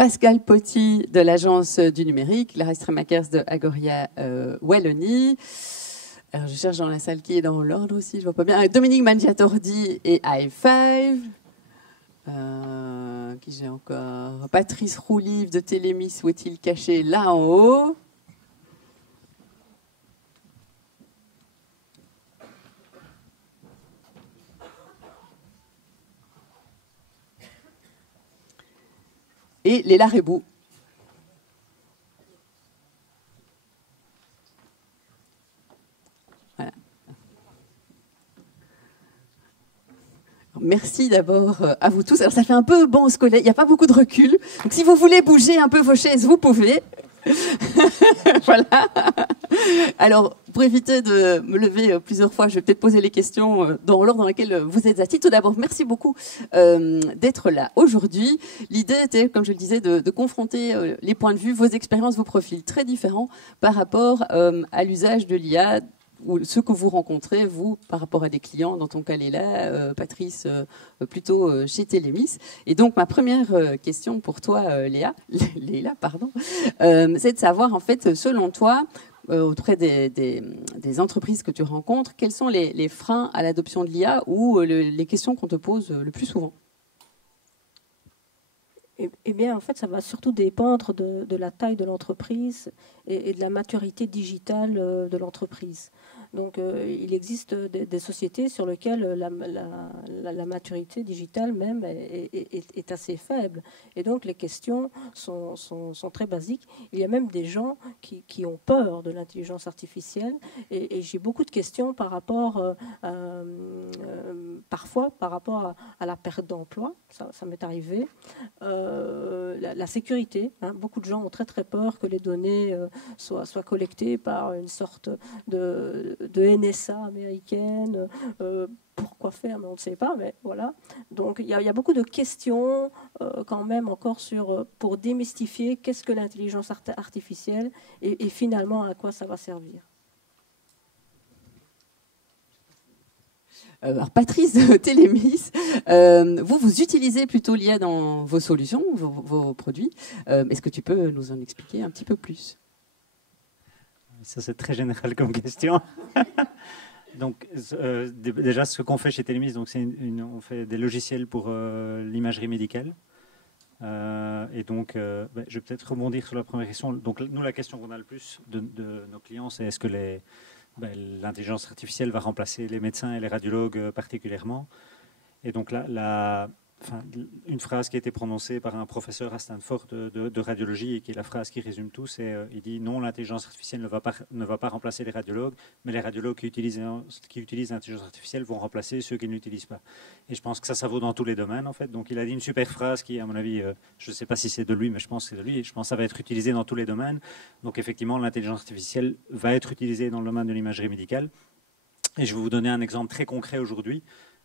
Pascal Poty de l'Agence du numérique, Lara Stremakers de Agoria Wallonie. Alors, je cherche dans la salle qui est dans l'ordre aussi, je vois pas bien. Dominique Mangiatordi et i5. Qui j'ai encore? Patrice Roulive de Télémis, où est-il caché? Là en haut. Et Léla Rebou. Voilà. Merci d'abord à vous tous. Alors ça fait un peu banc scolaire, il n'y a pas beaucoup de recul. Donc si vous voulez bouger un peu vos chaises, vous pouvez. Voilà. Alors, pour éviter de me lever plusieurs fois, je vais peut-être poser les questions dans l'ordre dans lequel vous êtes assis. Tout d'abord, merci beaucoup d'être là aujourd'hui. L'idée était, comme je le disais, de confronter les points de vue, vos expériences, vos profils très différents par rapport à l'usage de l'IA, ou ce que vous rencontrez, vous, par rapport à des clients, dans ton cas Léla, Patrice, plutôt chez Télémis. Et donc, ma première question pour toi, Léla, c'est de savoir, en fait, selon toi, auprès des entreprises que tu rencontres, quels sont les freins à l'adoption de l'IA ou les questions qu'on te pose le plus souvent? Eh bien, en fait, ça va surtout dépendre de la taille de l'entreprise et de la maturité digitale de l'entreprise. Donc, il existe des sociétés sur lesquelles la maturité digitale même est assez faible. Et donc, les questions sont très basiques. Il y a même des gens qui ont peur de l'intelligence artificielle. Et j'ai beaucoup de questions par rapport, parfois, par rapport à la perte d'emploi. Ça m'est arrivé. La sécurité. Hein. Beaucoup de gens ont très très peur que les données soient collectées par une sorte de NSA américaine. Pourquoi faire, mais on ne sait pas, mais voilà. Donc il y a beaucoup de questions quand même encore pour démystifier qu'est-ce que l'intelligence artificielle et finalement à quoi ça va servir. Alors Patrice de Télémis, vous utilisez plutôt l'IA dans vos solutions, vos produits. Est-ce que tu peux nous en expliquer un petit peu plus? Ça, c'est très général comme question. Donc, déjà, ce qu'on fait chez Télémis, donc on fait des logiciels pour l'imagerie médicale. Et donc, je vais peut-être rebondir sur la première question. Donc, nous, la question qu'on a le plus de nos clients, c'est est-ce que l'intelligence artificielle va remplacer les médecins et les radiologues particulièrement. Et donc une phrase qui a été prononcée par un professeur à Stanford de radiologie et qui est la phrase qui résume tout, c'est il dit non, l'intelligence artificielle ne va pas remplacer les radiologues, mais les radiologues qui utilisent l'intelligence artificielle vont remplacer ceux qui ne l'utilisent pas. Et je pense que ça vaut dans tous les domaines en fait. Donc il a dit une super phrase qui, à mon avis, je ne sais pas si c'est de lui, mais je pense que c'est de lui. Et je pense que ça va être utilisé dans tous les domaines. Donc effectivement, l'intelligence artificielle va être utilisée dans le domaine de l'imagerie médicale. Et je vais vous donner un exemple très concret aujourd'hui.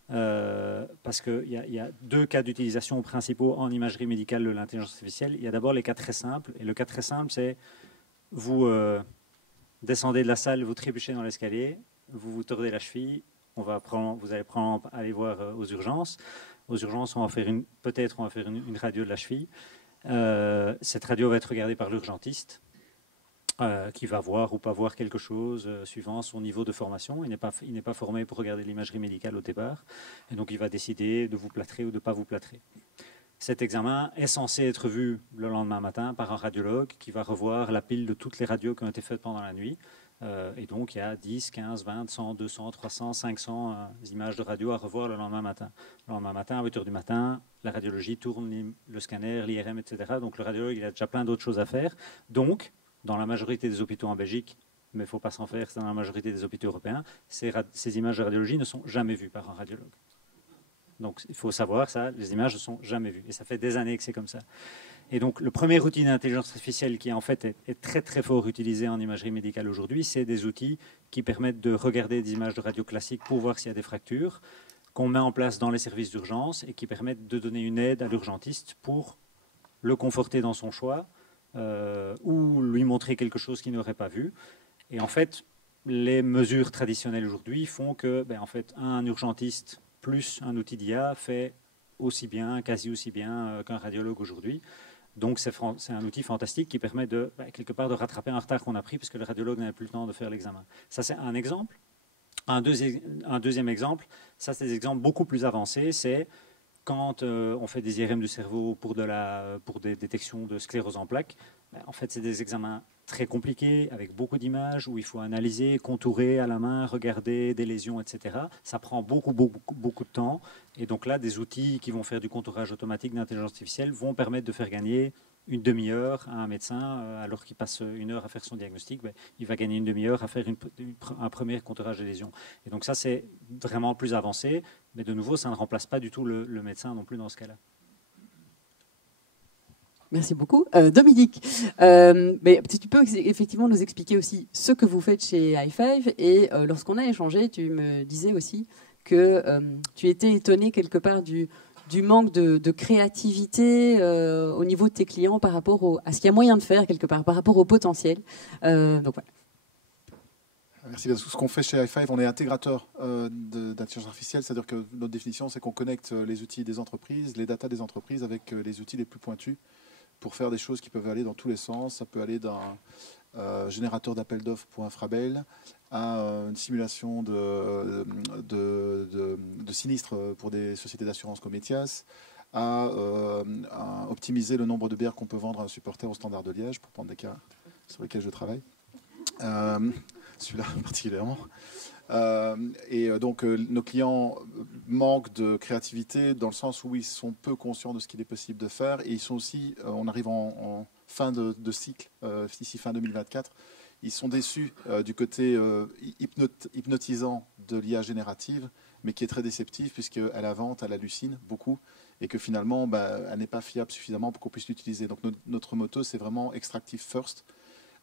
Parce qu'il y a deux cas d'utilisation principaux en imagerie médicale de l'intelligence artificielle. Il y a d'abord les cas très simples. Et le cas très simple, c'est vous descendez de la salle, vous trébuchez dans l'escalier, vous tordez la cheville, vous allez aller voir aux urgences. Aux urgences, peut-être on va faire une radio de la cheville. Cette radio va être regardée par l'urgentiste. Qui va voir ou pas voir quelque chose suivant son niveau de formation. Il n'est pas formé pour regarder l'imagerie médicale au départ. Et donc, il va décider de vous plâtrer ou de ne pas vous plâtrer. Cet examen est censé être vu le lendemain matin par un radiologue qui va revoir la pile de toutes les radios qui ont été faites pendant la nuit. Et donc, il y a 10, 15, 20, 100, 200, 300, 500 images de radio à revoir le lendemain matin. Le lendemain matin, à 8 h du matin, la radiologie tourne le scanner, l'IRM, etc. Donc, le radiologue, il a déjà plein d'autres choses à faire. Donc, dans la majorité des hôpitaux en Belgique, mais il ne faut pas s'en faire, c'est dans la majorité des hôpitaux européens, ces images de radiologie ne sont jamais vues par un radiologue. Donc il faut savoir ça, les images ne sont jamais vues. Et ça fait des années que c'est comme ça. Et donc le premier outil d'intelligence artificielle qui en fait est très très fort utilisé en imagerie médicale aujourd'hui, c'est des outils qui permettent de regarder des images de radio classiques pour voir s'il y a des fractures, qu'on met en place dans les services d'urgence et qui permettent de donner une aide à l'urgentiste pour le conforter dans son choix, ou lui montrer quelque chose qu'il n'aurait pas vu. Et en fait, les mesures traditionnelles aujourd'hui font que en fait, un urgentiste plus un outil d'IA fait aussi bien, quasi aussi bien qu'un radiologue aujourd'hui. Donc c'est un outil fantastique qui permet de, quelque part, de rattraper un retard qu'on a pris parce que le radiologue n'avait plus le temps de faire l'examen. Ça, c'est un exemple. Un deuxième exemple, ça c'est des exemples beaucoup plus avancés, c'est quand on fait des IRM du cerveau pour des détections de sclérose en plaques. En fait, c'est des examens très compliqués, avec beaucoup d'images, où il faut analyser, contourer à la main, regarder des lésions, etc. Ça prend beaucoup de temps. Et donc là, des outils qui vont faire du contourage automatique d'intelligence artificielle vont permettre de faire gagner une demi-heure à un médecin, alors qu'il passe 1 heure à faire son diagnostic, il va gagner une demi-heure à faire un premier contourage des lésions. Et donc ça, c'est vraiment plus avancé, mais de nouveau, ça ne remplace pas du tout le médecin non plus dans ce cas-là. Merci beaucoup. Dominique, mais tu peux effectivement nous expliquer aussi ce que vous faites chez i5, et lorsqu'on a échangé, tu me disais aussi que tu étais étonné quelque part du manque de créativité au niveau de tes clients par rapport à ce qu'il y a moyen de faire quelque part, par rapport au potentiel. Donc voilà. Merci. Ce qu'on fait chez i5, on est intégrateur d'intelligence artificielle, c'est-à-dire que notre définition, c'est qu'on connecte les outils des entreprises, les datas des entreprises avec les outils les plus pointus pour faire des choses qui peuvent aller dans tous les sens. Ça peut aller d'un générateur d'appel d'offres pour Infrabel à une simulation de sinistres pour des sociétés d'assurance comme Etias, à optimiser le nombre de bières qu'on peut vendre à un supporter au Standard de Liège, pour prendre des cas sur lesquels je travaille. Celui-là particulièrement. Et donc nos clients manquent de créativité dans le sens où ils sont peu conscients de ce qu'il est possible de faire, et ils sont aussi, on arrive en fin de cycle, ici fin 2024, ils sont déçus du côté hypnotisant de l'IA générative, mais qui est très déceptif puisqu'elle invente, elle hallucine beaucoup, et que finalement elle n'est pas fiable suffisamment pour qu'on puisse l'utiliser. Donc notre motto, c'est vraiment extractive first.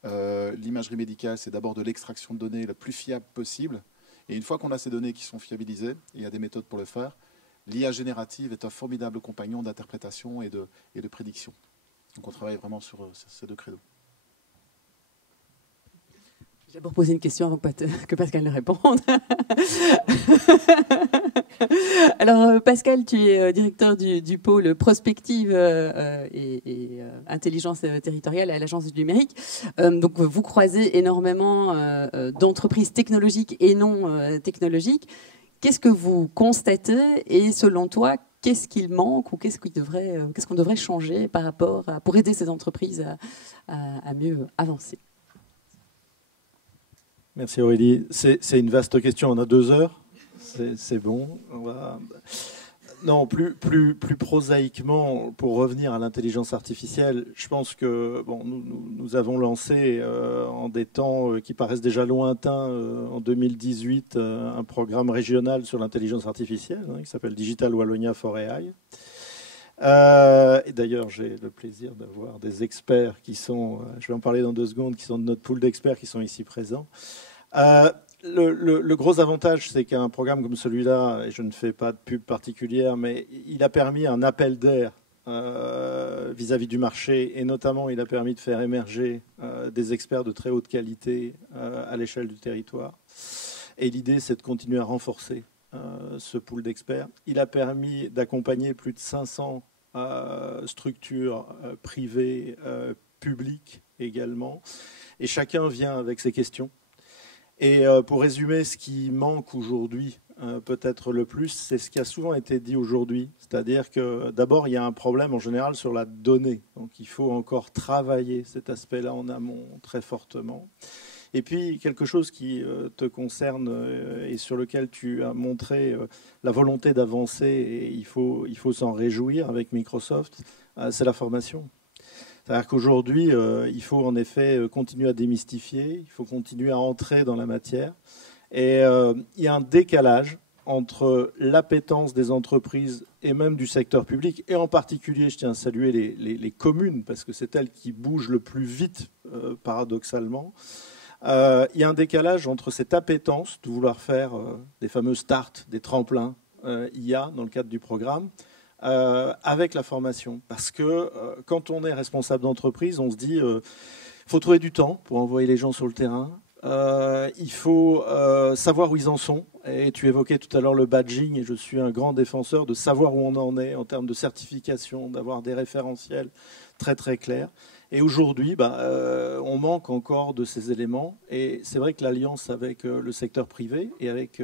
L'imagerie médicale, c'est d'abord de l'extraction de données le plus fiable possible. Et une fois qu'on a ces données qui sont fiabilisées, il y a des méthodes pour le faire, l'IA générative est un formidable compagnon d'interprétation et de prédiction. Donc on travaille vraiment sur ces deux credos. J'ai d'abord posé une question avant que Pascal ne réponde. Alors Pascal, tu es directeur du pôle prospective et intelligence territoriale à l'Agence du numérique. Donc vous croisez énormément d'entreprises technologiques et non technologiques. Qu'est-ce que vous constatez, et selon toi, qu'est-ce qu'il manque ou qu'est-ce qu'on devrait changer par rapport pour aider ces entreprises à mieux avancer? Merci Aurélie. C'est une vaste question, on a 2 heures. C'est bon. Non, plus prosaïquement, pour revenir à l'intelligence artificielle, je pense que nous avons lancé en des temps qui paraissent déjà lointains, en 2018, un programme régional sur l'intelligence artificielle qui s'appelle Digital Wallonia for AI. Et d'ailleurs, j'ai le plaisir d'avoir des experts qui sont, je vais en parler dans 2 secondes, qui sont de notre pool d'experts qui sont ici présents. Le gros avantage, c'est qu'un programme comme celui-là, et je ne fais pas de pub particulière, mais il a permis un appel d'air vis-à-vis du marché, et notamment il a permis de faire émerger des experts de très haute qualité à l'échelle du territoire. Et l'idée, c'est de continuer à renforcer ce pool d'experts. Il a permis d'accompagner plus de 500 structures privées, publiques également, et chacun vient avec ses questions. Et pour résumer, ce qui manque aujourd'hui, peut-être le plus, c'est ce qui a souvent été dit aujourd'hui. C'est-à-dire que d'abord, il y a un problème en général sur la donnée. Donc il faut encore travailler cet aspect-là en amont très fortement. Et puis, quelque chose qui te concerne et sur lequel tu as montré la volonté d'avancer, et il faut s'en réjouir avec Microsoft, c'est la formation. C'est-à-dire qu'aujourd'hui, il faut en effet continuer à démystifier, il faut continuer à entrer dans la matière. Et il y a un décalage entre l'appétence des entreprises et même du secteur public, et en particulier, je tiens à saluer les communes, parce que c'est elles qui bougent le plus vite, paradoxalement. Il y a un décalage entre cette appétence de vouloir faire des fameux starts, des tremplins IA dans le cadre du programme, avec la formation. Parce que quand on est responsable d'entreprise, on se dit faut trouver du temps pour envoyer les gens sur le terrain. Il faut savoir où ils en sont. Et tu évoquais tout à l'heure le badging, et je suis un grand défenseur de savoir où on en est en termes de certification, d'avoir des référentiels très très clairs. Et aujourd'hui, on manque encore de ces éléments. Et c'est vrai que l'alliance avec le secteur privé et avec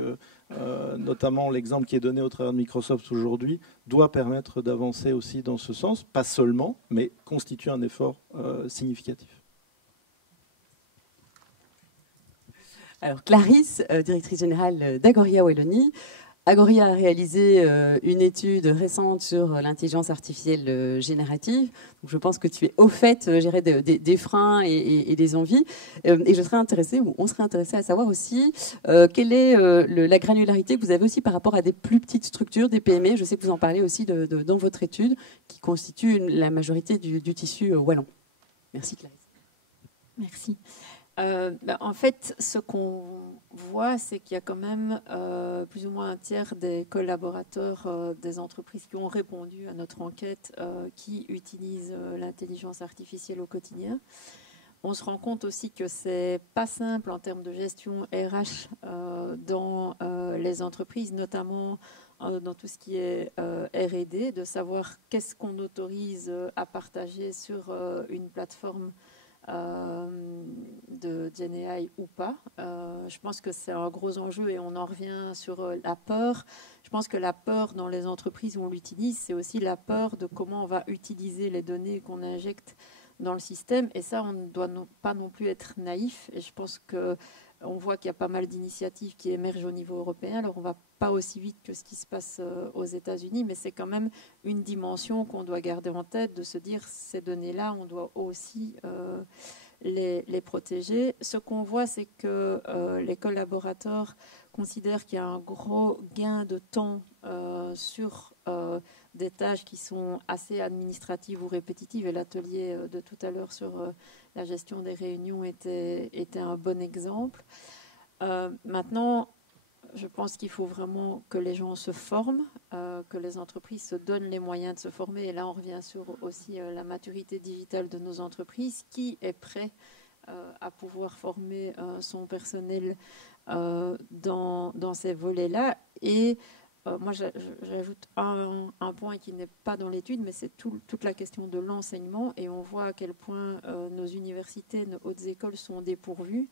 notamment l'exemple qui est donné au travers de Microsoft aujourd'hui doit permettre d'avancer aussi dans ce sens, pas seulement, mais constituer un effort significatif. Alors Clarisse, directrice générale d'Agoria Wallonie. Agoria a réalisé une étude récente sur l'intelligence artificielle générative. Donc je pense que tu es au fait des freins et des envies. Et je serais intéressée, ou on serait intéressé à savoir aussi quelle est la granularité que vous avez aussi par rapport à des plus petites structures, des PME. Je sais que vous en parlez aussi dans votre étude, qui constitue la majorité du tissu wallon. Merci Clarisse. Merci. En fait, ce qu'on voit, c'est qu'il y a quand même plus ou moins un tiers des collaborateurs des entreprises qui ont répondu à notre enquête qui utilisent l'intelligence artificielle au quotidien. On se rend compte aussi que c'est pas simple en termes de gestion RH dans les entreprises, notamment dans tout ce qui est R&D, de savoir qu'est-ce qu'on autorise à partager sur une plateforme de GenAI ou pas. Je pense que c'est un gros enjeu et on en revient sur la peur. Je pense que la peur dans les entreprises où on l'utilise, c'est aussi la peur de comment on va utiliser les données qu'on injecte dans le système. Et ça, on ne doit pas non plus être naïf. Et je pense qu'on voit qu'il y a pas mal d'initiatives qui émergent au niveau européen. Alors, on ne va pas aussi vite que ce qui se passe aux États-Unis, mais c'est quand même une dimension qu'on doit garder en tête, de se dire ces données-là, on doit aussi les protéger. Ce qu'on voit, c'est que les collaborateurs considèrent qu'il y a un gros gain de temps sur des tâches qui sont assez administratives ou répétitives. Et l'atelier de tout à l'heure sur la gestion des réunions était un bon exemple. Maintenant, je pense qu'il faut vraiment que les gens se forment, que les entreprises se donnent les moyens de se former. Et là, on revient sur aussi la maturité digitale de nos entreprises. Qui est prêt à pouvoir former son personnel dans ces volets-là? Et moi, j'ajoute un point qui n'est pas dans l'étude, mais c'est toute la question de l'enseignement. Et on voit à quel point nos universités, nos hautes écoles sont dépourvues.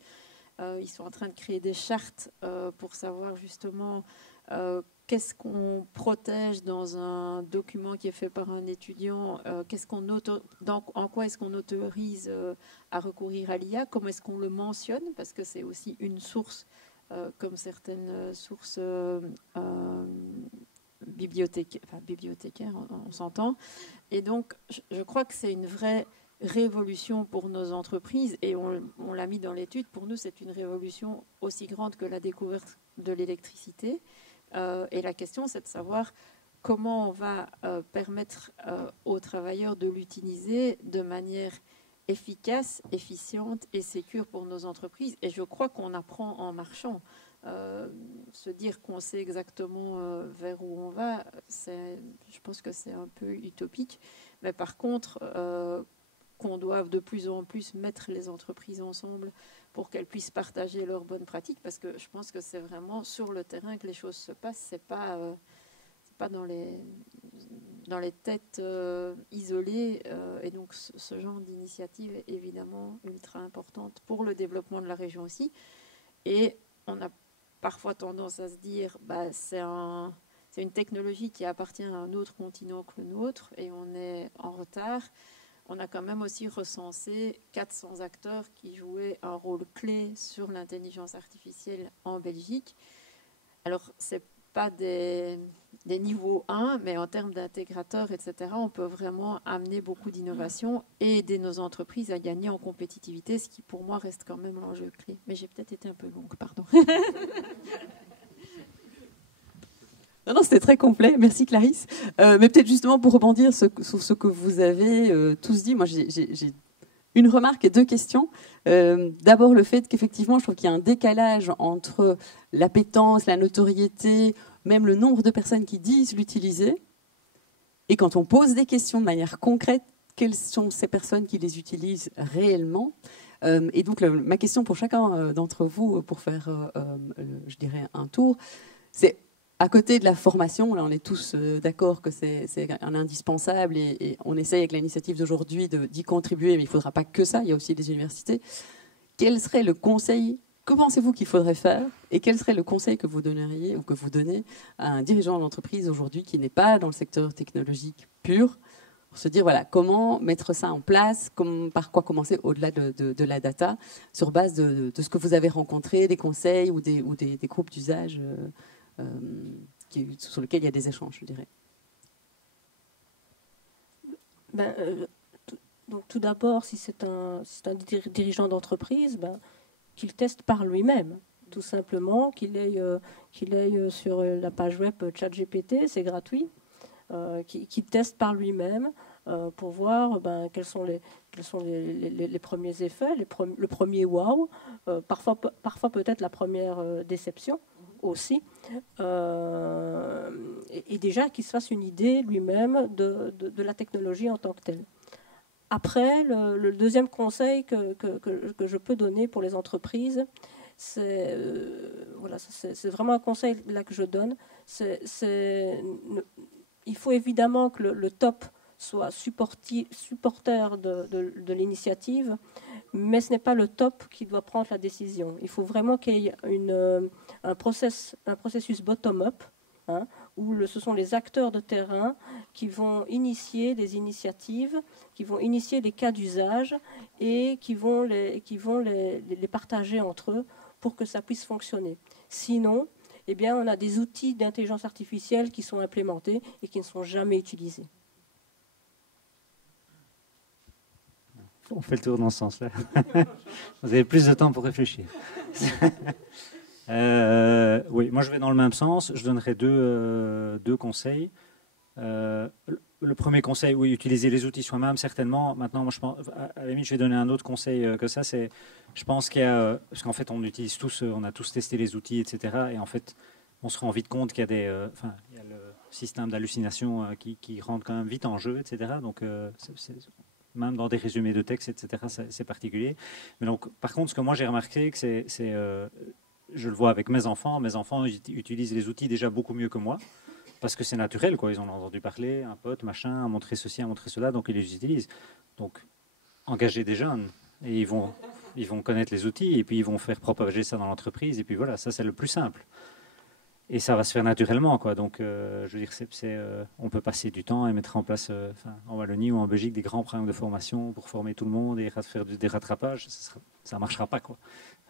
Ils sont en train de créer des chartes pour savoir justement qu'est-ce qu'on protège dans un document qui est fait par un étudiant, en quoi est-ce qu'on autorise à recourir à l'IA, comment est-ce qu'on le mentionne, parce que c'est aussi une source, comme certaines sources bibliothécaires, on s'entend. Et donc, je crois que c'est une vraie révolution pour nos entreprises, et on l'a mis dans l'étude. Pour nous, c'est une révolution aussi grande que la découverte de l'électricité. Et la question, c'est de savoir comment on va permettre aux travailleurs de l'utiliser de manière efficace, efficiente et sécure pour nos entreprises. Et je crois qu'on apprend en marchant. Se dire qu'on sait exactement vers où on va, je pense que c'est un peu utopique. Mais par contre, qu'on doive de plus en plus mettre les entreprises ensemble pour qu'elles puissent partager leurs bonnes pratiques, parce que je pense que c'est vraiment sur le terrain que les choses se passent. C'est pas dans les têtes isolées, et donc ce genre d'initiative est évidemment ultra importante pour le développement de la région aussi. Et on a parfois tendance à se dire c'est une technologie qui appartient à un autre continent que le nôtre et on est en retard. On a quand même aussi recensé 400 acteurs qui jouaient un rôle clé sur l'intelligence artificielle en Belgique. Alors, ce n'est pas des niveaux 1, mais en termes d'intégrateurs, etc., on peut vraiment amener beaucoup d'innovation et aider nos entreprises à gagner en compétitivité, ce qui, pour moi, reste quand même l'enjeu clé. Mais j'ai peut-être été un peu longue, pardon. Non, c'était très complet. Merci Clarisse. Mais peut-être justement pour rebondir sur ce que vous avez tous dit, moi j'ai une remarque et deux questions. D'abord le fait qu'effectivement je trouve qu'il y a un décalage entre l'appétence, la notoriété, même le nombre de personnes qui disent l'utiliser. Et quand on pose des questions de manière concrète, quelles sont ces personnes qui les utilisent réellement ? Et donc, ma question pour chacun d'entre vous, pour faire, je dirais, un tour, c'est à côté de la formation, là on est tous d'accord que c'est un indispensable et on essaye avec l'initiative d'aujourd'hui d'y contribuer, mais il ne faudra pas que ça, il y a aussi des universités. Quel serait le conseil, que pensez-vous qu'il faudrait faire et quel serait le conseil que vous donneriez ou que vous donnez à un dirigeant d'entreprise aujourd'hui qui n'est pas dans le secteur technologique pur, pour se dire voilà, comment mettre ça en place, par quoi commencer au-delà de la data, sur base de ce que vous avez rencontré, des conseils ou des groupes d'usage sur lesquels il y a des échanges, je dirais. Donc tout d'abord, si c'est un dirigeant d'entreprise, qu'il teste par lui-même, tout simplement, qu'il aille sur la page web ChatGPT, c'est gratuit, qu'il teste par lui-même pour voir quels sont les premiers effets, le premier wow, parfois peut-être la première déception aussi, et déjà qu'il se fasse une idée lui-même de la technologie en tant que telle. Après, le deuxième conseil que je peux donner pour les entreprises, c'est vraiment un conseil là que je donne, il faut évidemment que le top soit supporter de l'initiative, mais ce n'est pas le top qui doit prendre la décision. Il faut vraiment qu'il y ait un processus bottom-up, où ce sont les acteurs de terrain qui vont initier des initiatives, qui vont initier des cas d'usage et qui vont les partager entre eux pour que ça puisse fonctionner. Sinon, eh bien, on a des outils d'intelligence artificielle qui sont implémentés et qui ne sont jamais utilisés. On fait le tour dans ce sens-là. Vous avez plus de temps pour réfléchir. Oui, moi je vais dans le même sens. Je donnerai deux conseils. Le premier conseil, oui, utiliser les outils soi-même, certainement. Maintenant, moi, je pense, à la limite, je vais donner un autre conseil que ça. C'est, je pense qu'il y a, parce qu'en fait, on utilise tous, on a tous testé les outils, etc. Et en fait, on se rend vite compte qu'il y a il y a le système d'hallucination qui rentre quand même vite en jeu, etc. Donc, même dans des résumés de texte, etc., c'est particulier. Mais donc, par contre, ce que moi j'ai remarqué, que je le vois avec mes enfants utilisent les outils déjà beaucoup mieux que moi, parce que c'est naturel, quoi. Ils en ont entendu parler, un pote, machin, à montrer ceci, à montrer cela, donc ils les utilisent. Donc, engager des jeunes, et ils vont connaître les outils, et puis ils vont faire propager ça dans l'entreprise, et puis voilà, ça c'est le plus simple. Et ça va se faire naturellement, quoi. Donc, je veux dire, on peut passer du temps et mettre en place, en Wallonie ou en Belgique, des grands programmes de formation pour former tout le monde et faire des rattrapages. Ça marchera pas, quoi.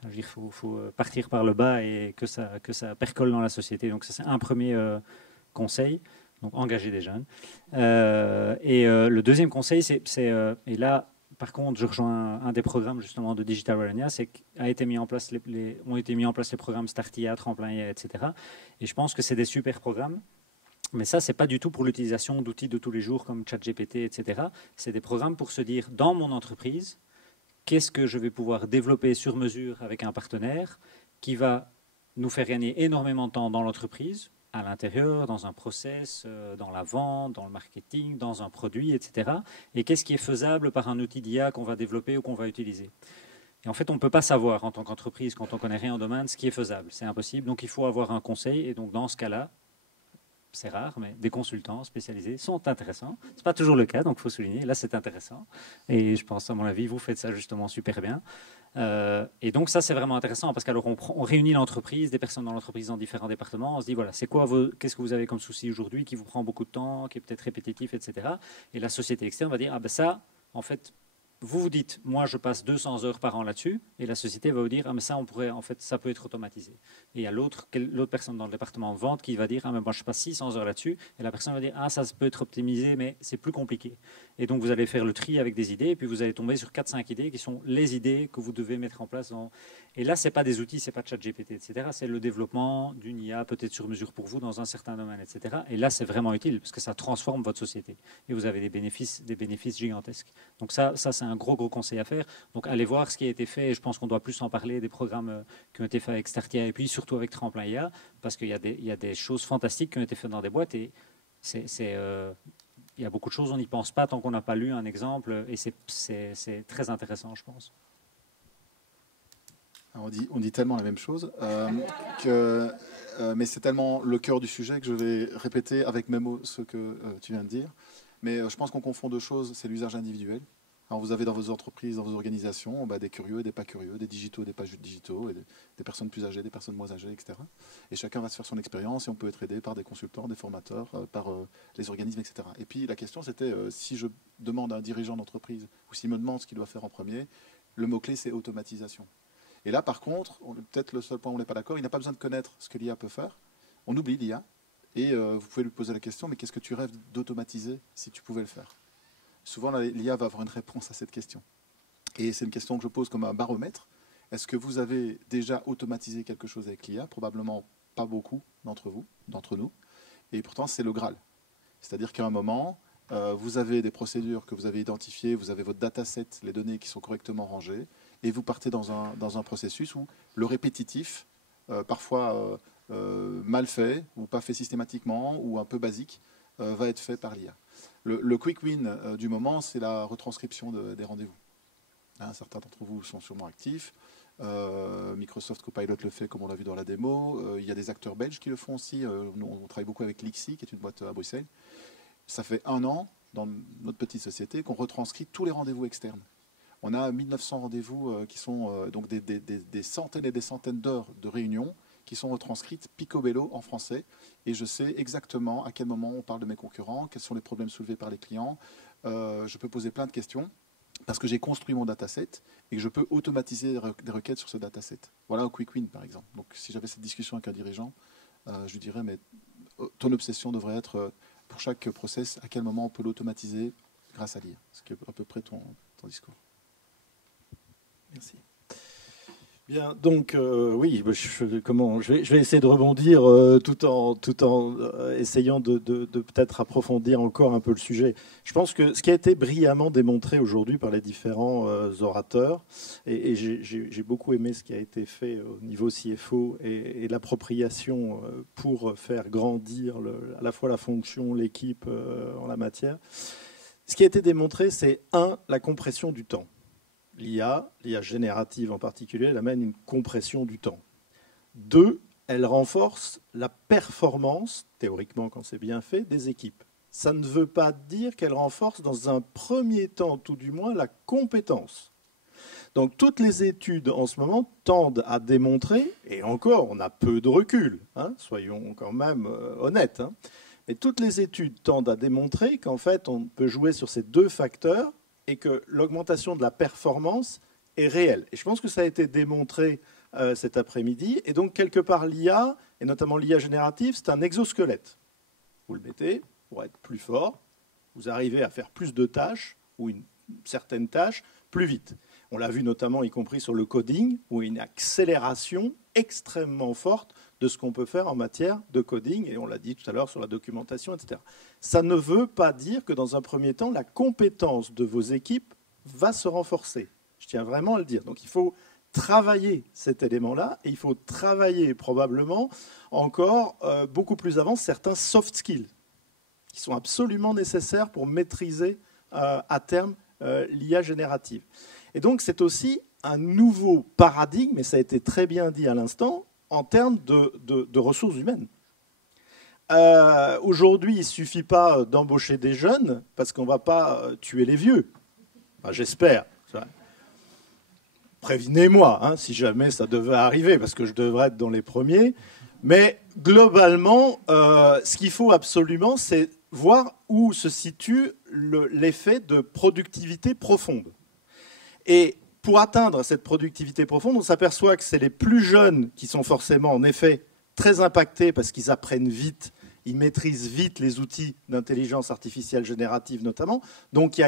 Je veux dire, faut partir par le bas et que ça percole dans la société. Donc, ça c'est un premier conseil. Donc, engager des jeunes. Le deuxième conseil, et là. Par contre, je rejoins un des programmes justement de Digital Wallonia, c'est qu'ont été mis en place les programmes Startia, Tremplin, etc. Et je pense que c'est des super programmes. Mais ça, c'est pas du tout pour l'utilisation d'outils de tous les jours comme ChatGPT, etc. C'est des programmes pour se dire, dans mon entreprise, qu'est-ce que je vais pouvoir développer sur mesure avec un partenaire qui va nous faire gagner énormément de temps dans l'entreprise, à l'intérieur, dans un process, dans la vente, dans le marketing, dans un produit, etc. Et qu'est-ce qui est faisable par un outil d'IA qu'on va développer ou qu'on va utiliser. Et en fait, on ne peut pas savoir en tant qu'entreprise, quand on ne connaît rien au domaine, ce qui est faisable. C'est impossible. Donc, il faut avoir un conseil. Et donc, dans ce cas-là, c'est rare, mais des consultants spécialisés sont intéressants. Ce n'est pas toujours le cas, donc il faut souligner. Là, c'est intéressant. Et je pense, à mon avis, vous faites ça justement super bien. Et donc ça, c'est vraiment intéressant parce qu'alors on réunit l'entreprise, des personnes dans l'entreprise dans différents départements. On se dit, voilà, qu'est-ce que vous avez comme souci aujourd'hui qui vous prend beaucoup de temps, qui est peut-être répétitif, etc. Et la société externe va dire, ah ben ça, en fait, vous dites, moi je passe 200 heures par an là-dessus, et la société va vous dire, ah mais ça, ça peut être automatisé. Et il y a l'autre personne dans le département de vente qui va dire, ah mais moi je passe 600 heures là-dessus, et la personne va dire, ah ça peut être optimisé, mais c'est plus compliqué. Et donc vous allez faire le tri avec des idées, et puis vous allez tomber sur 4-5 idées qui sont les idées que vous devez mettre en place. Et là, ce n'est pas des outils, ce n'est pas ChatGPT, etc. C'est le développement d'une IA peut-être sur mesure pour vous dans un certain domaine, etc. Et là, c'est vraiment utile parce que ça transforme votre société. Et vous avez des bénéfices gigantesques. Donc ça c'est un gros conseil à faire. Donc allez voir ce qui a été fait. Et je pense qu'on doit plus en parler des programmes qui ont été faits avec Startia et puis surtout avec Tremplin IA, parce qu'il y a des choses fantastiques qui ont été faites dans des boîtes et il y a beaucoup de choses, on n'y pense pas tant qu'on n'a pas lu un exemple et c'est très intéressant, je pense. On dit tellement la même chose mais c'est tellement le cœur du sujet que je vais répéter avec mes mots ce que tu viens de dire. Mais je pense qu'on confond deux choses, c'est l'usage individuel. Alors vous avez dans vos entreprises, dans vos organisations, des curieux et des pas curieux, des digitaux, des pas digitaux, et des personnes plus âgées, des personnes moins âgées, etc. Et chacun va se faire son expérience et on peut être aidé par des consultants, des formateurs, par les organismes, etc. Et puis la question c'était, si je demande à un dirigeant d'entreprise, ou s'il me demande ce qu'il doit faire en premier, le mot-clé c'est automatisation. Et là par contre, peut-être le seul point où on n'est pas d'accord, il n'a pas besoin de connaître ce que l'IA peut faire. On oublie l'IA et vous pouvez lui poser la question, mais qu'est-ce que tu rêves d'automatiser si tu pouvais le faire ? Souvent, l'IA va avoir une réponse à cette question. Et c'est une question que je pose comme un baromètre. Est-ce que vous avez déjà automatisé quelque chose avec l'IA ? Probablement pas beaucoup d'entre nous. Et pourtant, c'est le Graal. C'est-à-dire qu'à un moment, vous avez des procédures que vous avez identifiées, vous avez votre dataset, les données qui sont correctement rangées, et vous partez dans un processus où le répétitif, parfois mal fait, ou pas fait systématiquement, ou un peu basique, va être fait par l'IA. Le quick win du moment, c'est la retranscription des rendez-vous. Certains d'entre vous sont sûrement actifs. Microsoft Copilot le fait, comme on l'a vu dans la démo. Il y a des acteurs belges qui le font aussi. On travaille beaucoup avec Lixi, qui est une boîte à Bruxelles. Ça fait 1 an, dans notre petite société, qu'on retranscrit tous les rendez-vous externes. On a 1900 rendez-vous qui sont donc des centaines et des centaines d'heures de réunions qui sont retranscrites picobello en français. Et je sais exactement à quel moment on parle de mes concurrents, quels sont les problèmes soulevés par les clients. Je peux poser plein de questions parce que j'ai construit mon dataset et que je peux automatiser des requêtes sur ce dataset. Voilà un quick win, par exemple. Donc, si j'avais cette discussion avec un dirigeant, je lui dirais, mais ton obsession devrait être, pour chaque process, à quel moment on peut l'automatiser grâce à l'IA. C'est à peu près ton discours. Merci. Bien, donc oui, je vais essayer de rebondir tout en essayant de peut-être approfondir encore un peu le sujet. Je pense que ce qui a été brillamment démontré aujourd'hui par les différents orateurs, et j'ai beaucoup aimé ce qui a été fait au niveau CFO et l'appropriation pour faire grandir à la fois la fonction, l'équipe en la matière. Ce qui a été démontré, c'est la compression du temps. L'IA générative en particulier, elle amène une compression du temps. 2, elle renforce la performance, théoriquement quand c'est bien fait, des équipes. Ça ne veut pas dire qu'elle renforce dans un premier temps, tout du moins, la compétence. Donc toutes les études en ce moment tendent à démontrer, et encore on a peu de recul, soyons quand même honnêtes, mais toutes les études tendent à démontrer qu'en fait on peut jouer sur ces 2 facteurs et que l'augmentation de la performance est réelle. Et je pense que ça a été démontré cet après-midi. Et donc, quelque part, l'IA, et notamment l'IA générative, c'est un exosquelette. Vous le mettez pour être plus fort, vous arrivez à faire plus de tâches, ou une certaine tâche, plus vite. On l'a vu notamment, y compris sur le coding, où il y a une accélération extrêmement forte de ce qu'on peut faire en matière de coding, et on l'a dit tout à l'heure sur la documentation, etc. Ça ne veut pas dire que dans un premier temps, la compétence de vos équipes va se renforcer. Je tiens vraiment à le dire. Donc il faut travailler cet élément-là, et il faut travailler probablement encore beaucoup plus avant certains soft skills qui sont absolument nécessaires pour maîtriser à terme l'IA générative. Et donc c'est aussi un nouveau paradigme, et ça a été très bien dit à l'instant, en termes de ressources humaines. Aujourd'hui, il ne suffit pas d'embaucher des jeunes, parce qu'on ne va pas tuer les vieux. Enfin, j'espère. Prévenez-moi, si jamais ça devait arriver, parce que je devrais être dans les premiers. Mais globalement, ce qu'il faut absolument, c'est voir où se situe l'effet de productivité profonde. Et pour atteindre cette productivité profonde, on s'aperçoit que c'est les plus jeunes qui sont forcément, en effet, très impactés parce qu'ils apprennent vite, ils maîtrisent vite les outils d'intelligence artificielle générative notamment. Donc il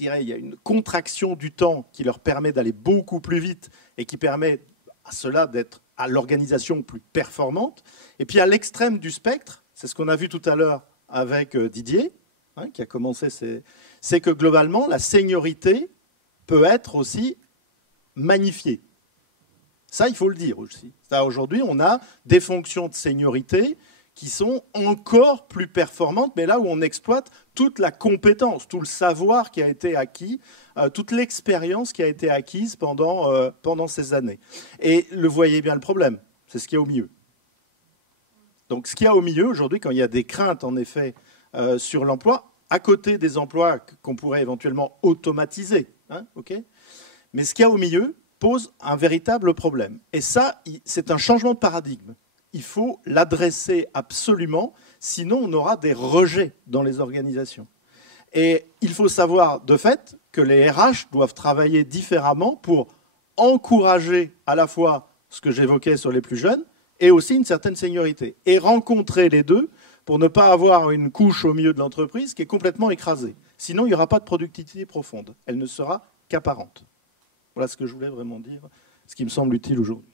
y a une contraction du temps qui leur permet d'aller beaucoup plus vite et qui permet à cela d'être à l'organisation plus performante. Et puis à l'extrême du spectre, c'est ce qu'on a vu tout à l'heure avec Didier, qui a commencé, c'est que globalement, la seniorité peut être aussi magnifiée. Ça, il faut le dire aussi. Aujourd'hui, on a des fonctions de seniorité qui sont encore plus performantes, mais là où on exploite toute la compétence, tout le savoir qui a été acquis, toute l'expérience qui a été acquise pendant ces années. Et vous voyez bien le problème, c'est ce qu'il y a au milieu. Donc ce qu'il y a au milieu aujourd'hui, quand il y a des craintes en effet sur l'emploi, à côté des emplois qu'on pourrait éventuellement automatiser, hein, okay, mais ce qu'il y a au milieu pose un véritable problème. Et ça, c'est un changement de paradigme. Il faut l'adresser absolument, sinon on aura des rejets dans les organisations. Et il faut savoir de fait que les RH doivent travailler différemment pour encourager à la fois ce que j'évoquais sur les plus jeunes et aussi une certaine seniorité. Et rencontrer les deux pour ne pas avoir une couche au milieu de l'entreprise qui est complètement écrasée. Sinon, il n'y aura pas de productivité profonde. Elle ne sera qu'apparente. Voilà ce que je voulais vraiment dire, ce qui me semble utile aujourd'hui.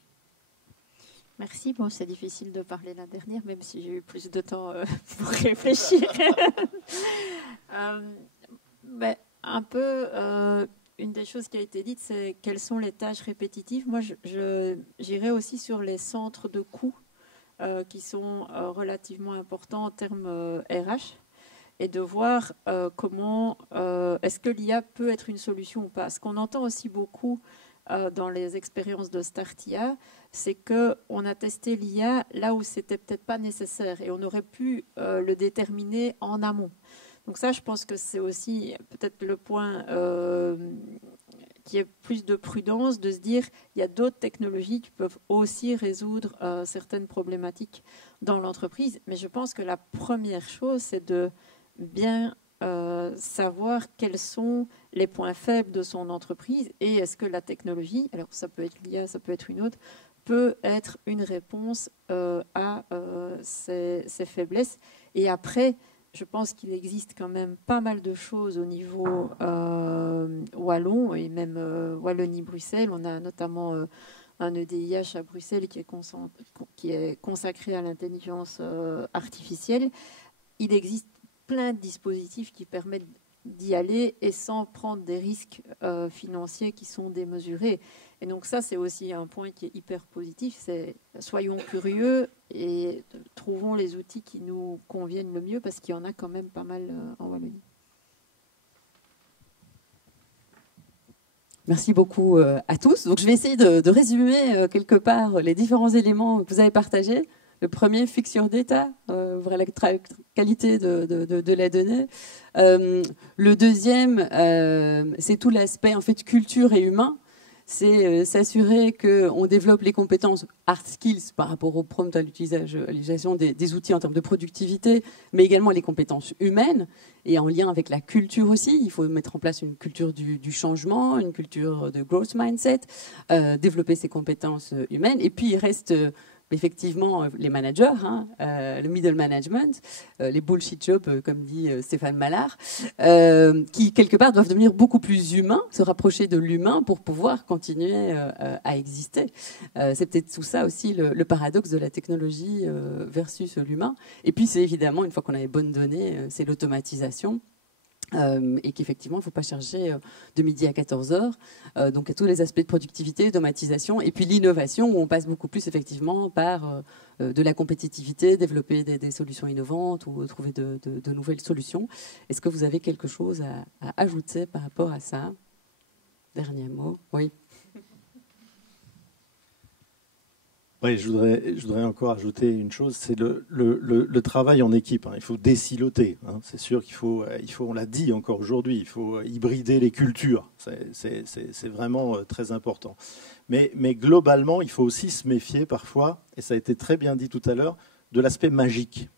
Merci. Bon, c'est difficile de parler la dernière, même si j'ai eu plus de temps pour réfléchir. Mais un peu, une des choses qui a été dite, c'est quelles sont les tâches répétitives. Moi, j'irais aussi sur les centres de coûts qui sont relativement importants en termes RH et de voir comment est-ce que l'IA peut être une solution ou pas. Ce qu'on entend aussi beaucoup dans les expériences de Startia, c'est qu'on a testé l'IA là où c'était peut-être pas nécessaire et on aurait pu le déterminer en amont. Donc ça, je pense que c'est aussi peut-être le point qui est plus de prudence, de se dire il y a d'autres technologies qui peuvent aussi résoudre certaines problématiques dans l'entreprise. Mais je pense que la première chose, c'est de bien savoir quels sont les points faibles de son entreprise et est-ce que la technologie, alors ça peut être l'IA, ça peut être une autre, peut être une réponse à ces faiblesses. Et après, je pense qu'il existe quand même pas mal de choses au niveau wallon et même Wallonie-Bruxelles. On a notamment un EDIH à Bruxelles qui est consacré à l'intelligence artificielle. Il existe plein de dispositifs qui permettent d'y aller et sans prendre des risques financiers qui sont démesurés. Et donc ça, c'est aussi un point qui est hyper positif, c'est soyons curieux et trouvons les outils qui nous conviennent le mieux parce qu'il y en a quand même pas mal en Wallonie. Merci beaucoup à tous. Donc, je vais essayer de résumer quelque part les différents éléments que vous avez partagés. Le premier, fix your data, voir la qualité de la donnée. Le deuxième, c'est tout l'aspect en fait culture et humain. C'est s'assurer qu'on développe les compétences hard skills par rapport au prompt à l'utilisation des outils en termes de productivité, mais également les compétences humaines et en lien avec la culture aussi. Il faut mettre en place une culture du changement, une culture de growth mindset, développer ses compétences humaines. Et puis il reste effectivement les managers, le middle management, les bullshit jobs, comme dit Stéphane Mallard, qui quelque part doivent devenir beaucoup plus humains, se rapprocher de l'humain pour pouvoir continuer à exister. C'est peut-être tout ça aussi le paradoxe de la technologie versus l'humain. Et puis c'est évidemment, une fois qu'on a les bonnes données, c'est l'automatisation. Et qu'effectivement, il ne faut pas chercher de midi à 14h. Donc, il y a tous les aspects de productivité, d'automatisation, et puis l'innovation, où on passe beaucoup plus effectivement par de la compétitivité, développer des solutions innovantes ou trouver de nouvelles solutions. Est-ce que vous avez quelque chose à ajouter par rapport à ça? Dernier mot. Oui. Oui, je voudrais encore ajouter une chose, c'est le travail en équipe. Il faut désiloter. C'est sûr qu'il faut, on l'a dit encore aujourd'hui, il faut hybrider les cultures. C'est vraiment très important. Mais globalement, il faut aussi se méfier parfois, et ça a été très bien dit tout à l'heure, de l'aspect magique.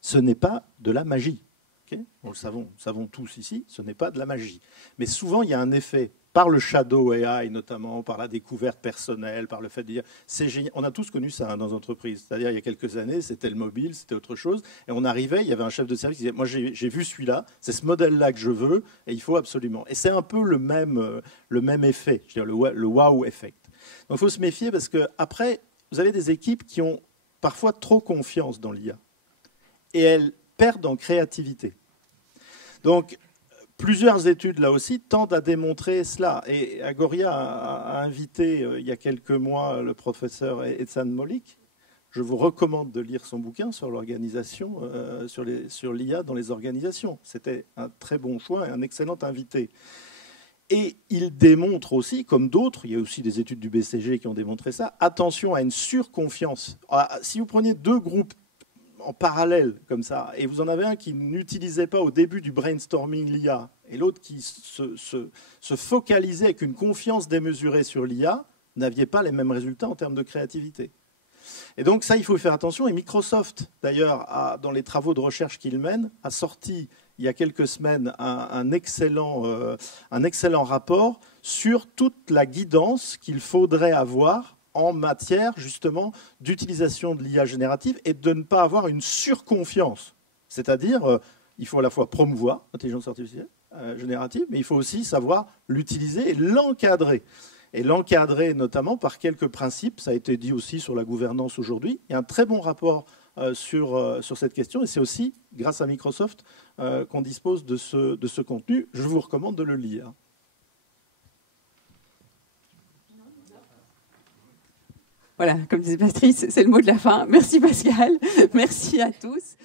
Ce n'est pas de la magie. Okay, nous le savons tous ici, ce n'est pas de la magie. Mais souvent, il y a un effet par le shadow AI notamment, par la découverte personnelle, par le fait de dire c'est génial. On a tous connu ça dans les entreprises. C'est-à-dire il y a quelques années, c'était le mobile, c'était autre chose. Et on arrivait, il y avait un chef de service qui disait moi j'ai vu celui-là, c'est ce modèle-là que je veux et il faut absolument. Et c'est un peu le même effet, je veux dire le wow effect. Donc il faut se méfier parce que après vous avez des équipes qui ont parfois trop confiance dans l'IA et elles perdent en créativité. Donc plusieurs études, là aussi, tendent à démontrer cela. Et Agoria a invité, il y a quelques mois, le professeur Ethan Molik. je vous recommande de lire son bouquin sur l'organisation, sur l'IA dans les organisations. C'était un très bon choix et un excellent invité. Et il démontre aussi, comme d'autres, il y a aussi des études du BCG qui ont démontré ça, attention à une surconfiance. Si vous preniez deux groupes en parallèle, comme ça, et vous en avez un qui n'utilisait pas au début du brainstorming l'IA, et l'autre qui se focalisait avec une confiance démesurée sur l'IA, vous n'aviez pas les mêmes résultats en termes de créativité. Et donc ça, il faut faire attention. Et Microsoft, d'ailleurs, dans les travaux de recherche qu'il mène, a sorti il y a quelques semaines un excellent rapport sur toute la guidance qu'il faudrait avoir en matière justement d'utilisation de l'IA générative et de ne pas avoir une surconfiance. C'est-à-dire, il faut à la fois promouvoir l'intelligence artificielle générative, mais il faut aussi savoir l'utiliser et l'encadrer. Et l'encadrer notamment par quelques principes, ça a été dit aussi sur la gouvernance aujourd'hui. Il y a un très bon rapport sur cette question et c'est aussi grâce à Microsoft qu'on dispose de ce contenu. Je vous recommande de le lire. Voilà, comme disait Patrice, c'est le mot de la fin. Merci Pascal, merci à tous.